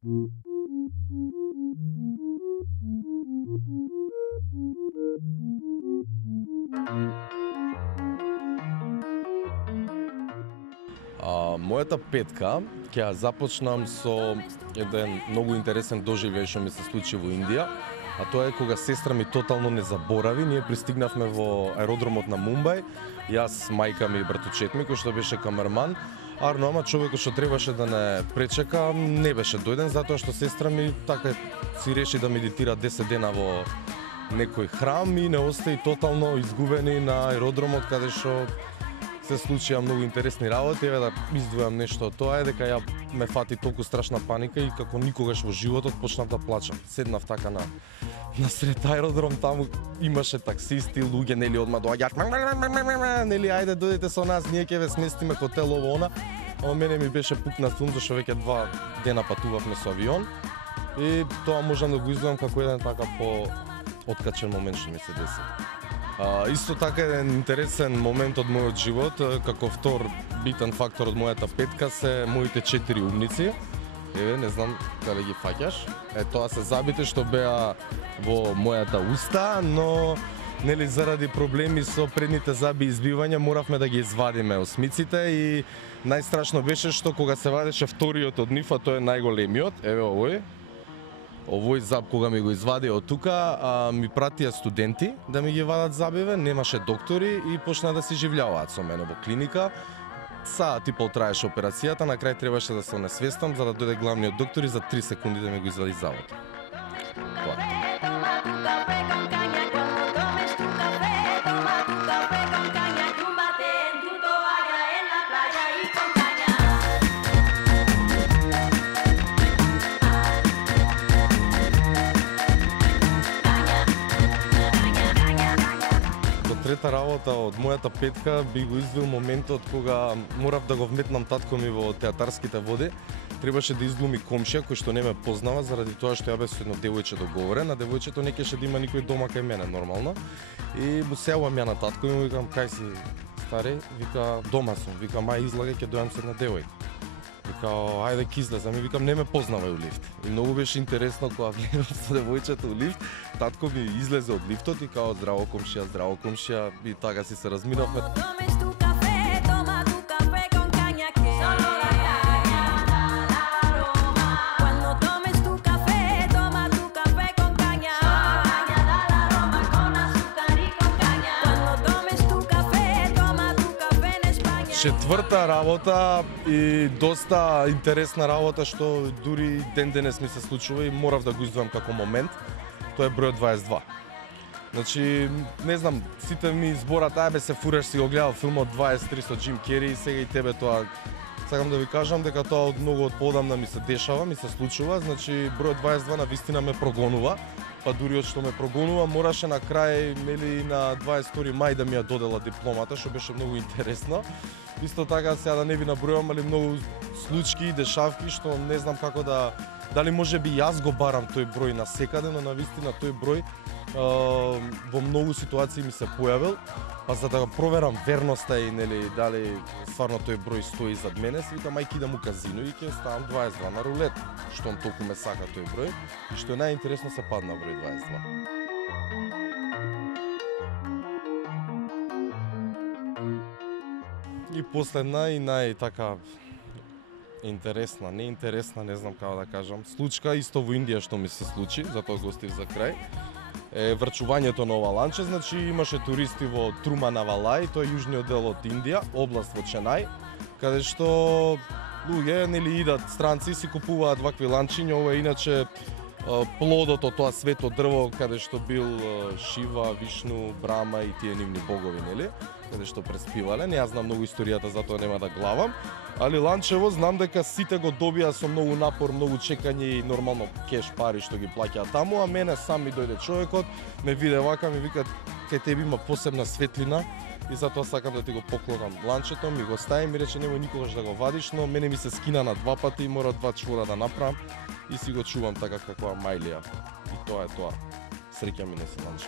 Мојата петка ќе ја започнам со еден многу интересен доживеј што ми се случи во Индија, а тоа е кога сестра ми тотално не заборави. Ние пристигнавме во аеродромот на Мумбај, јас, мајка ми и братучет ми кој што беше камерман. Арно, ама човекот што требаше да не пречека не беше дојден, затоа што сестра ми така си реши да медитира 10 дена во некој храм и не остаи тотално изгубени на аеродромот каде што се случија многу интересни работи. Еве да издвојам нешто од тоа е дека ја ме фати толку страшна паника и како никогаш во животот почнав да плачам. Седнав така на сред аеродром, таму имаше таксисти, луѓе, нели одма доаѓаат, нели ајде дојдете со нас, ние ќе ве сместиме хотел ово она. Ама мене ми беше пукна сум зашто веќе 2 дена патувавме со авион и тоа можам да го издвојам како еден така по откачен момент што ми се деси. Исто така еден интересен момент од мојот живот, како втор битен фактор од мојата петка се моите 4 умници. Еве, не знам дали ги фаќаш. Тоа се забите што беа во мојата уста, но нели заради проблеми со предните заби избивања моравме да ги извадиме осмиците и најстрашно беше што кога се вадеше вториот од нив, а тој е најголемиот, еве овој заб кога ми го извадија од тука, ми пратија студенти да ми ги вадат забиве, немаше доктори и почна да си живljаваат со мене во клиника. Саат и пол траеше операцијата, на крај требаше да се онесвестам за да дојде главниот доктор и за 3 секунди да ми го извади забот. Трета работа од мојата петка би го издвоил моментот кога морав да го вметнам татко ми во театарските води. Требаше да изглуми комшија кој што не ме познава заради тоа што ја бев со едно девојче договорен, а девојчето не кеше да има никој дома кај мене нормално. И му се јавам ја на татко и му викам кај си стари, вика дома сум, вика мај излагај ќе дојам со една девојка. Вика ајде ќе излезам и викам не ме познавај у лифт. И многу беше интересно кога гледам со девојчето у лифт, татко ми излезе од лифтот и као здраво комшија и така си се разминавме. Четврта работа и доста интересна работа што дури ден денес ми се случува и морав да го издвојам како момент. Тоа е бројот 22. Значи, не знам, сите ми зборат, ајбе се фураш, си го гледал филмот 23 со Джим Кери и сега и тебе тоа. Сакам да ви кажам дека тоа од многу одамна ми се дешава, ми се случува. Значи, бројот 22 на вистина ме прогонува. Па дури од што ме прогонува, мораше на крај, нели, на 22 мај да ми ја додела дипломата, што беше многу интересно. Исто така, сега да не ви набројувам, али многу случаи и дешавки, што не знам како дали може би јас го барам тој број на секаде, но на вистина тој број во многу ситуации ми се појавил, па за да проверам верноста и нели дали стварно тој број стои зад мене, се викам ај кидам у казино и ќе ставам 22 на рулет, што толку ме сака тој број и што е најинтересно се падна број 22. И последна и најтака интересна, неинтересна, не знам како да кажам, случка исто во Индија што ми се случи, затоа го остив за крај. Е врачувањето на ова ланче, значи имаше туристи во Труманавалај, тоа е јужниот дел од Индија, област во Ченај, каде што луѓе нели идат странци си купуваат вакви ланчиња, ова е иначе плодот од тоа свето дрво каде што бил Шива, Вишну, Брама и тие нивни богови, нели? Каде што преспивале, не ја знам многу историјата, затоа нема да главам, али ланчево знам дека сите го добија со многу напор, многу чекање и нормално кеш пари што ги плаќаат таму, а мене сам ми дојде човекот, ме виде вака, ми вика кај тебе има посебна светлина и затоа сакам да ти го поклонам ланчето, ми го стави, ми рече немој никогаш да го вадиш, но мене ми се скина на 2 пати и мора 2 чвора да направам и си го чувам така каква мајлија. И тоа е тоа. Среќа ми не се ланче.